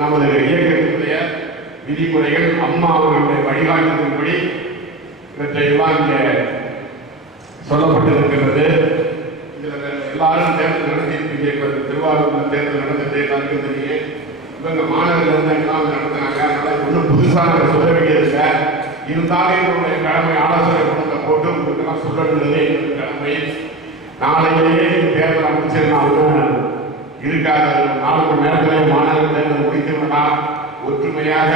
நமது இயக்கத்தினுடைய விதிமுறைகள் அம்மா அவர்களுடைய வழிகாட்டுதலின்படி இவற்றையெல்லாம் இங்கே சொல்லப்பட்டிருக்கிறது. இதில் எல்லாரும் தேர்தல் நடத்தியிருக்கீங்க. திருவாரூர் தேர்தல் நடந்தது எல்லாருக்கும் தெரியும். இவங்க மாணவர்கள் வந்து எல்லாம் நடத்தினாங்க. அதனால ஒன்றும் புதுசாக சொல்ல வேண்டியதில்லை. இருந்தாலும் என்னுடைய கடமை ஆலோசனை கூட்டத்தை போட்டு உங்களுக்கெல்லாம் சொல்ல வேண்டியது என்னுடைய கடமை. நாளையிலேயே தேர்தல் அமைச்சிருந்தாலும் இருக்காது. 4 மணி நேரத்தில் மாநகர தேர்தல் முடிக்கணும்னா ஒற்றுமையாக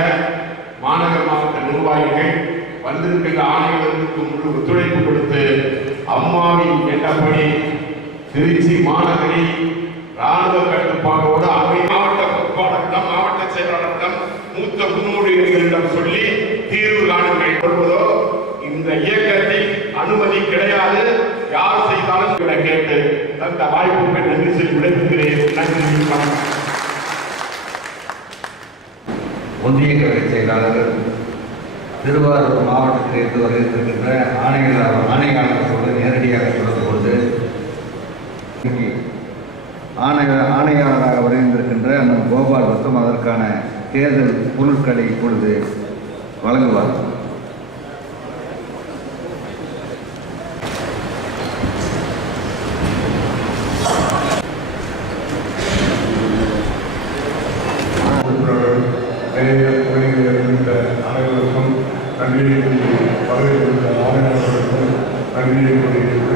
மாநகர மாவட்ட நிர்வாகிகள் வந்திருக்கின்ற ஆணையர்களுக்கு முழு ஒத்துழைப்பு கொடுத்து அம்மாவின் எண்ணப்படி திருச்சி மாநகரில் ராணுவ கட்டுப்பாடோடு மாவட்ட பொறுப்பாளரிடம் மாவட்ட செயலாளரிடம் மூத்த முன்னோடிகளிடம் சொல்லி தீர்வு காணுங்கள் கொள்வதோ இந்த இயக்கத்தில் அனுமதி கிடையாது. யார் செய்தாலும் கேட்டு தந்த வாய்ப்புக்கு நன்றி சொல்லி விடைபெறுகிறேன். நன்றி. ஒன்றிய கழக செயலாளர் திருவாரூர் மாவட்டத்திலிருந்து வருகின்ற ஆணையாளர்களோடு நேரடியாக தொடர்பு கொண்டு ஆணையாளராக வருகின்றிருக்கின்ற அண்ணன் கோபால் மற்றும் அதற்கான தேர்தல் பொருட்களை இப்பொழுது வழங்குவார். அனைவருக்கும் நன்றியை வரவேற்கின்ற ஆணையாளர்களுக்கும் நன்றியை தெரிவித்துக்